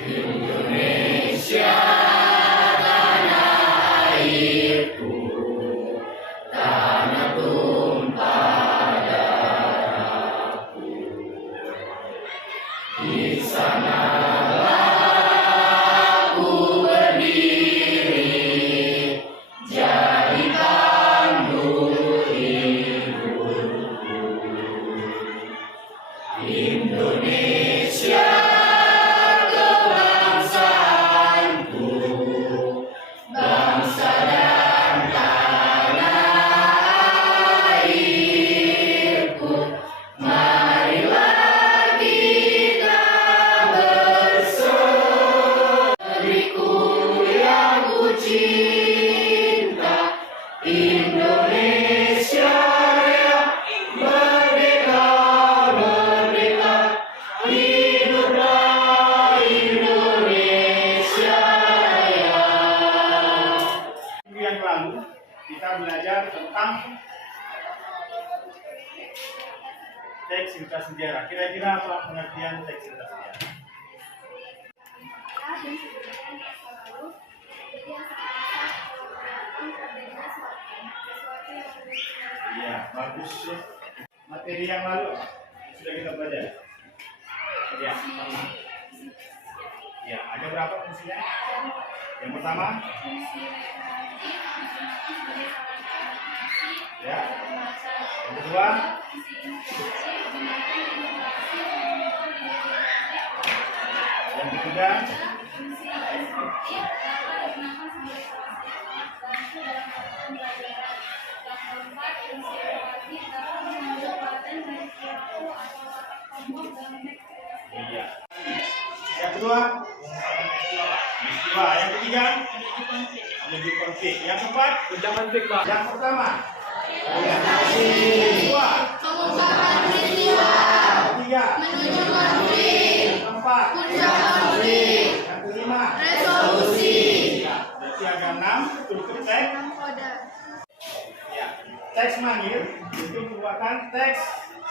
Indonesia tanah airku, tanah tumpah darahku. Di sanalah aku berdiri, jadi pandu hidupku. Indonesia kebangsaanku, bangsa dan tanah airku. Marilah kita bersatu, negeriku yang ku cinta, Indonesia Raya, merdeka, merdeka, hiduplah Indonesia Raya. Minggu yang lalu kita belajar tentang teks cerita sejarah. Kira-kira apa pengertian teks cerita sejarah? Iya, bagus ya. Materi yang lalu sudah kita pelajari. Ya, sama. Ya, ada berapa fungsinya? Yang pertama, ya. Yang kedua, yang ketiga, iya. Yang kedua, peristiwa. Yang ketiga, menuju konflik. Yang keempat, Udah konflik, Pak. yang pertama, peristiwa. Pengucapan peristiwa, Yang ketiga, menuju konflik, yang keempat, puncak konflik, yang kelima. resolusi. Ya, berarti ada 6 struktur teks. Ya, teks manggil itu merupakan teks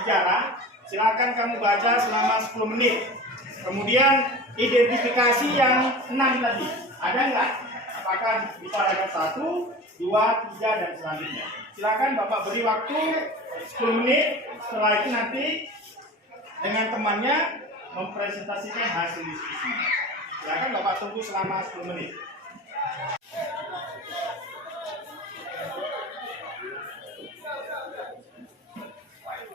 sejarah. Silakan kamu baca selama 10 menit. Kemudian identifikasi yang 6 tadi. Ada nggak? Apakah di paragraf 1, 2, 3 dan selanjutnya? Silakan Bapak beri waktu 10 menit. Setelah itu nanti dengan temannya mempresentasikan hasil diskusinya. Silakan Bapak tunggu selama 10 menit. Ya, baik.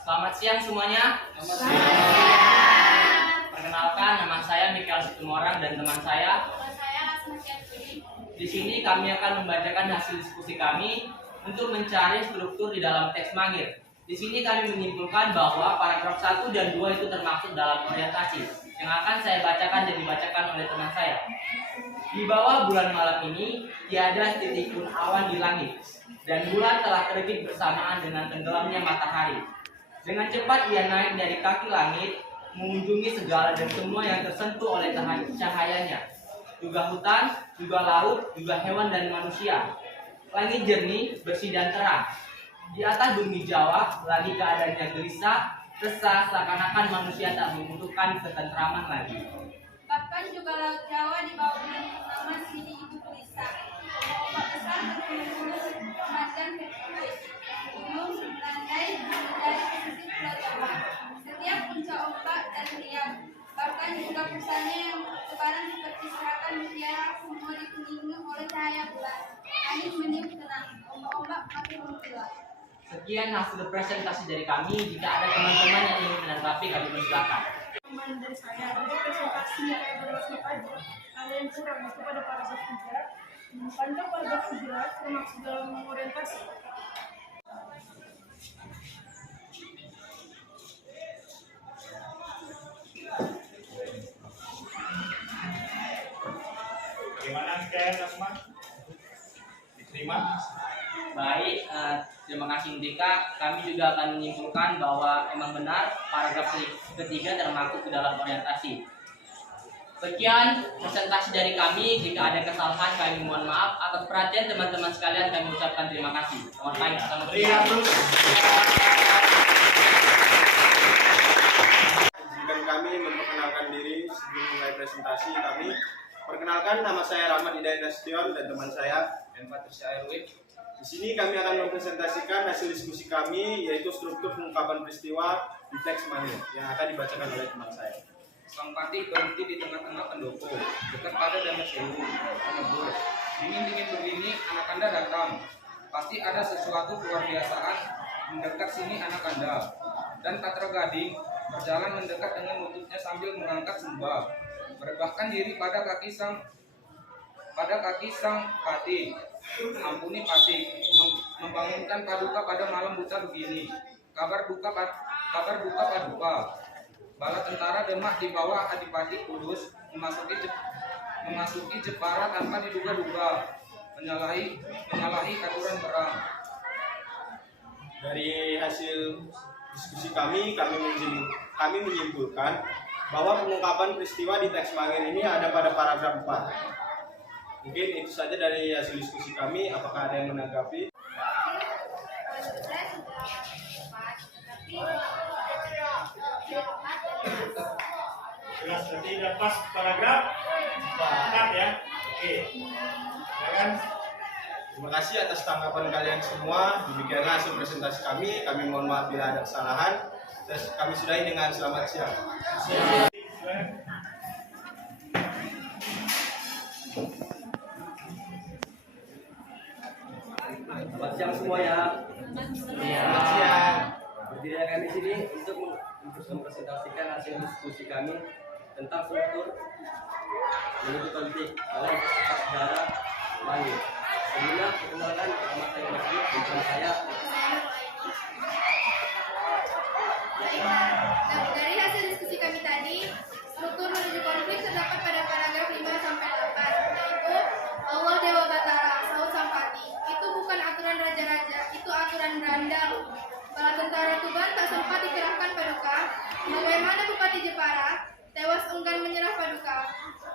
Selamat siang semuanya. Perkenalkan, nama saya Mikael Situmorang dan teman saya. Di sini kami akan membacakan hasil diskusi kami untuk mencari struktur di dalam teks Mangir. Di sini kami menyimpulkan bahwa paragraf 1 dan 2 itu termasuk dalam orientasi yang akan saya bacakan dan dibacakan oleh teman saya. Di bawah bulan malam ini, tiada titik pun awan di langit, dan bulan telah terbit bersamaan dengan tenggelamnya matahari. Dengan cepat ia naik dari kaki langit, mengunjungi segala dan semua yang tersentuh oleh cahayanya, juga hutan, juga laut, juga hewan dan manusia. Langit jernih, bersih dan terang. Di atas bumi Jawa, lagi keadaannya gelisah, resah, seakan-akan manusia tak membutuhkan ketentraman lagi. Bahkan juga laut Jawa di bawah bulan purnama sini itu gelisah. Ombak besar berhembus macam vertikal. Gunung landai dari pesisir Pulau Jawa. Setiap puncak ombak dan riang. Bahkan juga pusatnya yang bertebaran seperti seratan mutiara semua dikelilingi oleh cahaya bulan. Angin meniup tenang. Ombak-ombak makin mengkilat. Sekian hasil presentasi dari kami. Jika ada teman-teman yang ingin menanggapi, kami persilakan. Teman dari saya, jadi presentasi kayak berlangsung aja. Kalian kurang itu pada paragraf 3. Panjang paragraf 3 termasuk dalam orientasi. Terima. Baik, terima kasih Indika. Kami juga akan menyimpulkan bahwa memang benar paragraf ketiga termaktub ke dalam orientasi. Sekian presentasi dari kami. Jika ada kesalahan kami mohon maaf. Atas perhatian teman-teman sekalian kami ucapkan terima kasih. Selamat pagi, selamat siang. Izinkan kami memperkenalkan diri sebelum mulai presentasi kami. Perkenalkan, nama saya Rahmat Hidayat Nasution dan teman saya Patricia Erwin. Di sini kami akan mempresentasikan hasil diskusi kami, yaitu struktur pengungkapan peristiwa di teks mangir yang akan dibacakan oleh teman saya. Sang Pati berhenti di tengah-tengah pendopo, dekat pada Danau Sewu, menegur. Dingin-dingin begini, anak Anda datang. Pasti ada sesuatu keluar biasaan mendekat sini anak Anda. Dan Patra Gading berjalan mendekat dengan lututnya sambil mengangkat sembah, merebahkan diri pada kaki sang Pati. Ampuni Pati, membangunkan Paduka pada malam buta begini. Kabar duka Paduka. Bala tentara Demak di bawah Adipati Kudus memasuki Jepara tanpa diduga-duga, menyalahi aturan perang. Dari hasil diskusi kami menyimpulkan bahwa pengungkapan peristiwa di teks mangir ini ada pada paragraf 4. Mungkin itu saja dari hasil diskusi kami. Apakah ada yang menanggapi? Jelas, berarti udah pas paragraf 4 ya. Oke. Ya kan? Terima kasih atas tanggapan kalian semua. Demikianlah hasil presentasi kami. Kami mohon maaf bila ada kesalahan. Terus kami sudahi dengan selamat siang. Selamat siang semua ya. Selamat siang. Berdiri kami sini untuk mempresentasikan hasil diskusi kami tentang struktur menuju konflik oleh sejarah Mangir. Sebelumnya perkenalkan nama saya Masjid dan saya. Dari hasil diskusi kami tadi, struktur menuju konflik terdapat pada paragraf 5 sampai 8, yaitu Allah Dewa Batara, Saud Sampati. Itu bukan aturan raja-raja, itu aturan berandal. Bala tentara Tuban tak sempat dikerahkan Paduka. Bagaimana Bupati Jepara tewas enggan menyerah Paduka.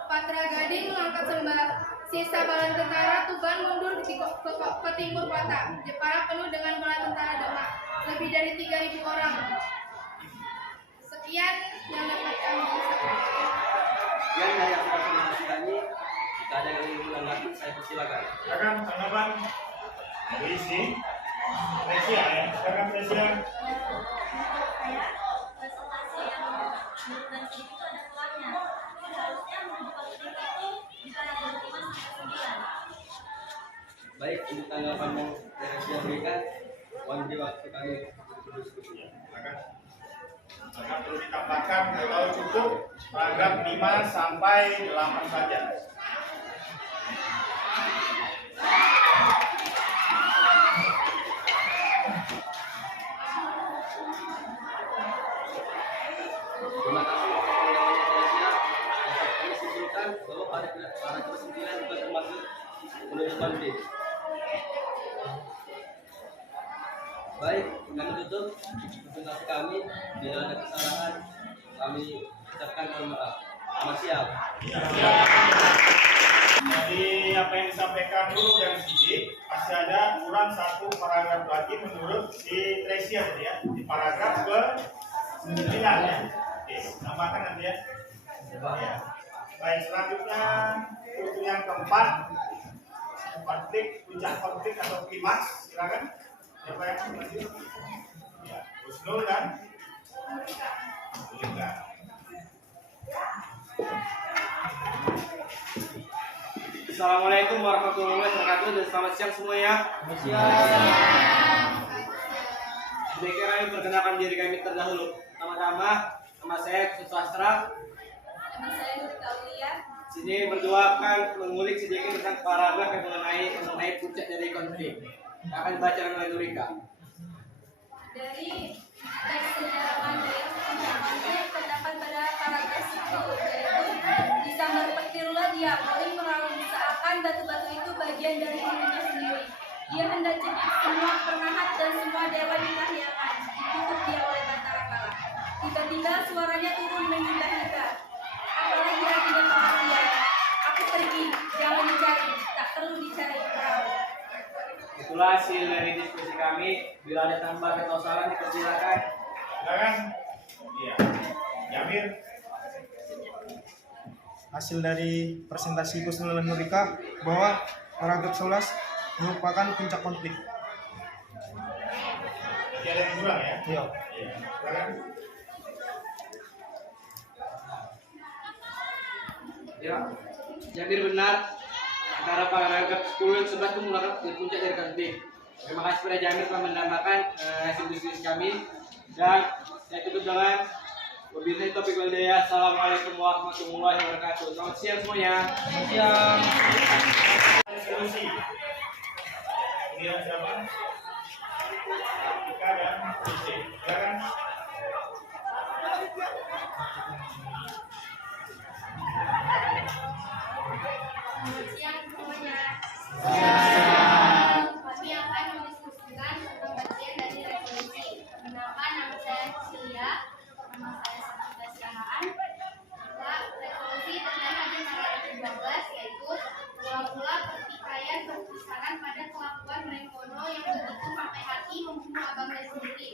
Patra Gading mengangkat sembah. Sisa bala tentara Tuban mundur ke timur kota. Jepara penuh dengan bala tentara Demak, lebih dari 3.000 orang. Sekian yang dapat kami sampaikan. Sekian dari hasil presentasi kami. Jika ada yang ingin menanggapi, saya persilakan. Silakan tanggapan. Isi. Presia ya. Silakan Presia. Baik, untuk tanggapan yang dari saya berikan, mohon di waktu kami berdiskusi. Silakan. Maka perlu ditambahkan atau cukup paragraf 5 sampai 8 saja. Terima kasih atas penjelasannya Teresia. Dapat kami simpulkan bahwa pada paragraf 9 juga termasuk menuju konflik. Baik, kami tutup presentasi kami. Bila ada kesalahan, kami ucapkan mohon maaf. Selamat siang. Jadi apa yang disampaikan dulu dan Sidik masih ada kurang satu paragraf lagi menurut si Tresia tadi ya, di paragraf ke 9 ya. Oke, tambahkan nanti ya. Ya. Baik, selanjutnya untuk yang keempat, puncak konflik atau klimaks, silakan. Siapa yang maju? Ya, Husnul dan Julika. Assalamualaikum warahmatullahi wabarakatuh dan selamat siang semuanya. Demikian kami perkenalkan diri kami terdahulu. Pertama-tama, nama saya Kusut Sastra. Nama saya Nurika Aulia. Sini berdua akan mengulik sedikit tentang paragraf yang mengenai puncak dari konflik. Akan dibaca oleh Nurika. Dari teks sejarah Mangir, puncak konflik terdapat pada paragraf 10, yaitu disambar petirlah dia, paling seakan batu-batu itu bagian dari dirinya sendiri. Benda Jepit, semua pernahat dan semua dewa di kahyangan ditutup dia oleh Batara Kala. Tiba-tiba suaranya turun menyindah-nyindah. Apalagi artinya pengertian? Aku pergi, jangan dicari, tak perlu dicari perahu. Itulah hasil dari diskusi kami. Bila ada tambahan atau saran dipersilakan. Silakan. Iya. Jamir. Hasil dari presentasi Kusnul dan Nurika bahwa paragraf 11 merupakan puncak konflik. Tidak ada yang kurang ya? Iya. Iya. Silakan. Ya, Jamir benar. Antara paragraf 10 dan 11 itu merupakan puncak dari konflik. Terima kasih kepada Jamir telah menambahkan hasil diskusi kami. Dan saya tutup dengan wabillahi taufiq wal hidayah. Assalamualaikum warahmatullahi wabarakatuh. Selamat siang semuanya. Selamat siang. Diskusi. Giliran siapa? Ika dan Isi. Silakan. Selamat siang semuanya. Kami akan mendiskusikan tentang bagian dari resolusi. Perkenalkan, nama saya Cecilia, nama saya Sabita Siahaan. Resolusi terdapat di paragraf 12, yaitu mula-mula pertikaian berkisaran pada kelakuan Mengkono yang begitu sampai hati membunuh abangnya sendiri.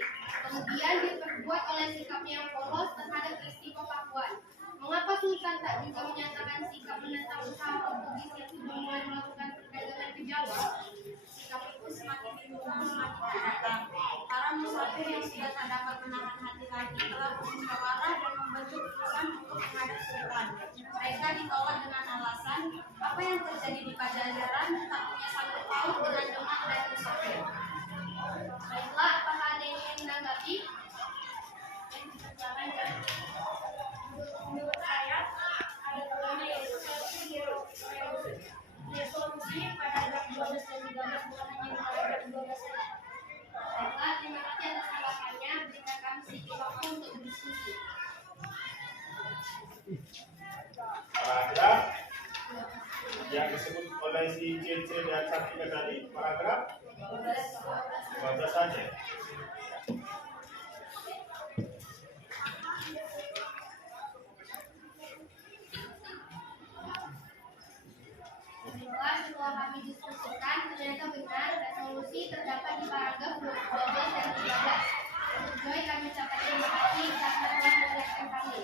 Kemudian diperbuat oleh sikapnya yang polos terhadap peristiwa Pakuan. Mengapa Sultan tak juga menyatakan sikap menentang usaha Portugis yang sudah mulai melakukan perdagangan ke Jawa? Sikap itu semakin dihukum semakin datang. Para musafir yang sudah tak dapat menahan hati lagi telah bermusyawarah dan membentuk keputusan untuk menghadap Sultan. Mereka ditolak dengan alasan apa yang terjadi di Pajajaran tak punya sangkut paut dengan Demak dan musafir. Baiklah, apakah ada yang ingin menanggapi? Menurut saya ada pertama yaitu resolusi paragraf 12 dan 13 bukan hanya paragraf 12 saja. Baiklah, terima kasih atas tanggapannya. Berikan kami sedikit waktu untuk berdiskusi. Paragraf yang disebut oleh si CC dan Sartika tadi, paragraf 12 saja. Setelah kami diskusikan, ternyata benar resolusi terdapat di paragraf 12 dan 13. Untuk Joy, kami ucapkan terima kasih karena telah mengingatkan kami.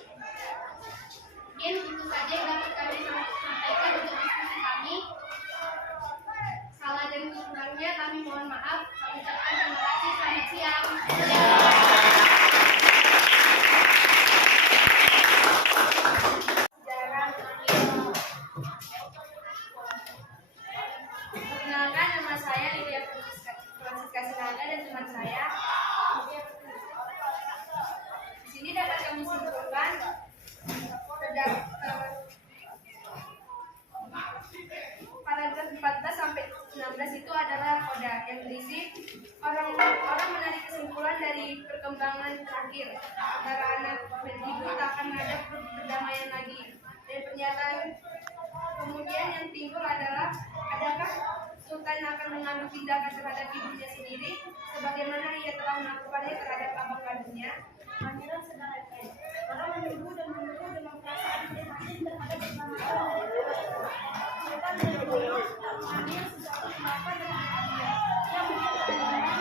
Mungkin itu saja yang dapat kami sampaikan untuk diskusi kami. Salah dan kurangnya kami mohon maaf. Kami ucapkan terima kasih. Selamat siang. Perkenalkan, nama saya Lydia Francisca Sinaga dan teman saya. Di sini dapat kami simpulkan paragraf 14 sampai 16 itu adalah koda yang berisi orang menarik kesimpulan dari perkembangan terakhir antara anak Mendikbud tak akan ada perdamaian lagi. Dan pernyataan kemudian yang timbul adalah adakah Sultan akan mengambil tindakan terhadap ibunya sendiri sebagaimana ia telah melakukannya terhadap abang kandungnya. Pangeran sedang repot. Orang menuduh dan menuduh dengan perasaan prihatin terhadap keselamatan. Sultan menuduh tak mengambil sesuatu tindakan dengan dia. Ia mungkin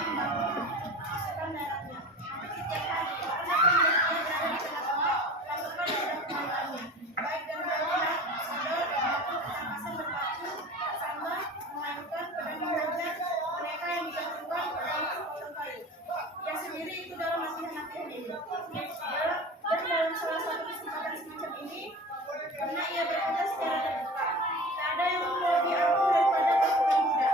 membangun pasukan daratnya. Tapi setiap hari, karena pemiliknya berada di tengah-tengah, pasukan sudah komandannya. Baik dan berpihak, sadar maupun ketangkasan berpacu, sama mengancam dan mengajar mereka yang dijatuhkan ke dalam sepotong kayu. Ia sendiri itu dalam latihan-latihan ini. Dan dalam salah satu kesempatan semacam ini, karena ia berkata secara terbuka, tak ada yang lebih aku daripada pasukan muda.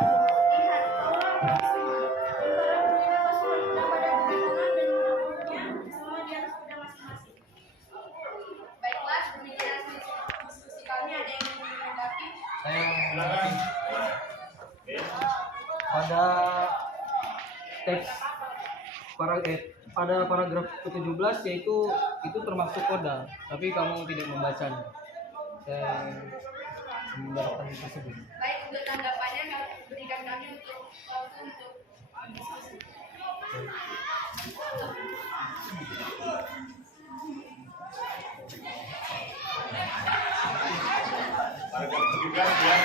Lihat, kaulah semua. Dan para perwira pasukan muda pada kedatangan dan menangkapnya, semua di atas kuda masing-masing. Baiklah, demikian diskusi kami. Ada yang ingin menanggapi? Silakan. Oke. Pada teks pada paragraf ke-17 yaitu itu termasuk koda, tapi kamu tidak membacanya. Saya membacakan tersebut. Baik, untuk tanggapannya berikan kami untuk waktu untuk Paragraf 17 ya.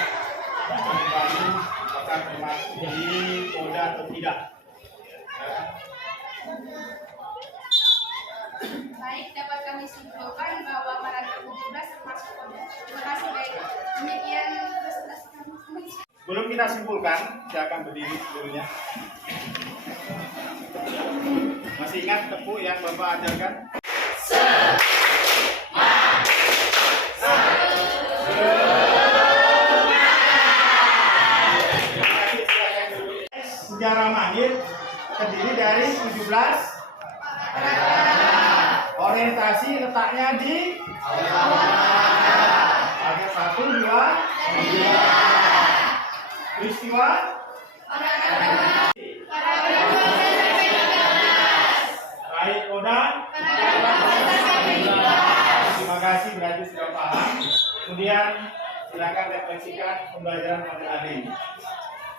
Kembali apakah termasuk di koda atau tidak. Baik, dapat kami simpulkan bahwa paragraf 17 termasuk kode. Terima kasih, baik. Demikian presentasi kami. Sebelum kita simpulkan, saya akan berdiri dulunya. Masih ingat tepuk yang Bapak ajarkan? Sejarah Mahir terdiri dari 17 orientasi, letaknya di bagian 1, 2, peristiwa baik koda. Terima kasih, berarti sudah paham. Kemudian silakan refleksikan pembelajaran pada hari ini.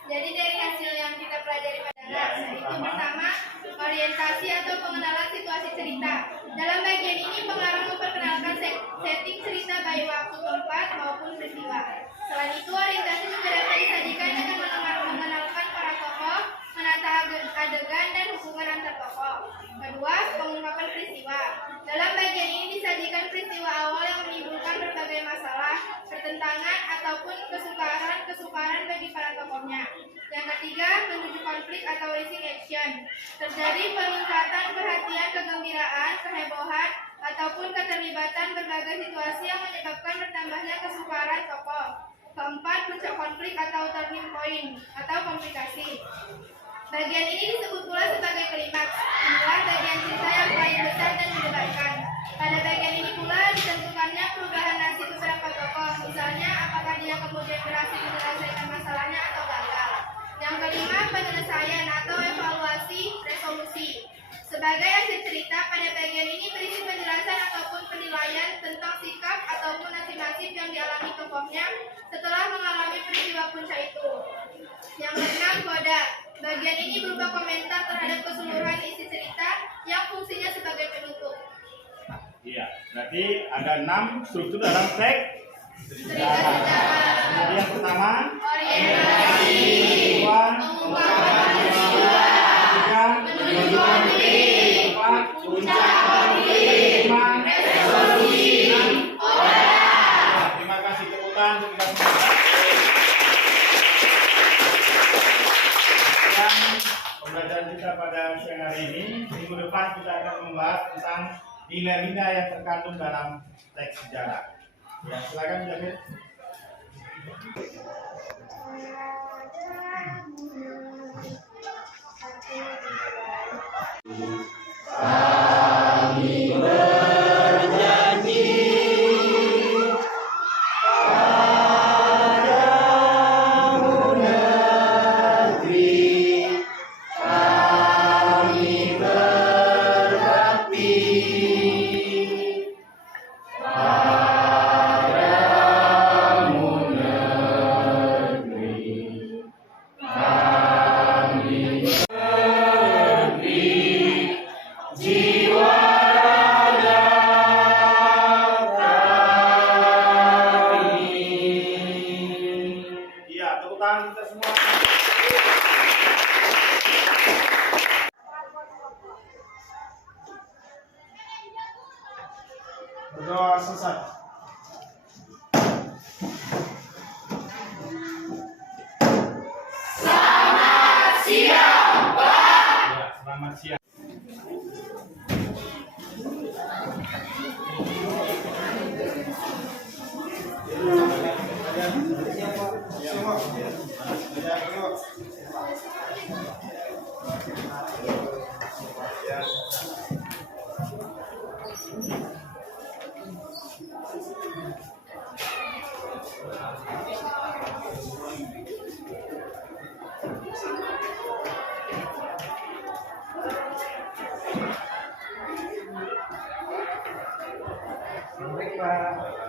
Jadi dari hasil yang kita pelajari pada Ya, kelas yang itu pertama. pertama, orientasi atau pengenalan situasi cerita. Dalam bagian ini pengarang memperkenalkan setting cerita baik waktu, tempat maupun peristiwa. Selain itu, orientasi juga dapat disajikan dengan mengenalkan para tokoh, menata adegan dan hubungan antar tokoh. Kedua, pengungkapan peristiwa. Dalam bagian ini disajikan peristiwa awal yang menimbulkan berbagai masalah, pertentangan ataupun kesukaran bagi para tokohnya. Yang ketiga, menuju konflik atau rising action. Terjadi peningkatan perhatian, kegembiraan, kehebohan, ataupun keterlibatan berbagai situasi yang menyebabkan bertambahnya kesukaran tokoh. Keempat, puncak konflik atau turning point atau komplikasi. Bagian ini disebut pula sebagai klimaks. Inilah bagian cerita yang paling besar dan mendebarkan. Pada bagian ini pula ditentukannya perubahan nasib beberapa tokoh. Misalnya, apakah dia kemudian berhasil menyelesaikan masalahnya atau gagal. Yang kelima, penyelesaian atau evaluasi resolusi. Sebagai akhir cerita, pada bagian ini berisi penjelasan ataupun penilaian tentang sikap ataupun nasib-nasib yang dialami tokohnya setelah mengalami peristiwa puncak itu. Yang keenam, koda. Bagian ini berupa komentar terhadap keseluruhan isi cerita yang fungsinya sebagai penutup. Iya, berarti ada 6 struktur dalam teks Cerita sejarah. Jadi yang pertama, Orientasi. kedua, Pengungkapan peristiwa. ketiga, Menuju konflik. keempat, Puncak konflik. lima, Resolusi. Koda. terima kasih, tepukan untuk kita semua. Dan pembelajaran kita pada siang hari ini, minggu depan kita akan membahas tentang nilai-nilai yang terkandung dalam teks sejarah. Ya, silakan Jamil. Iya, tepuk tangan kita semua. Berdoa selesai. Selamat siang, Pak. Ya, selamat siang. Baik, Pak.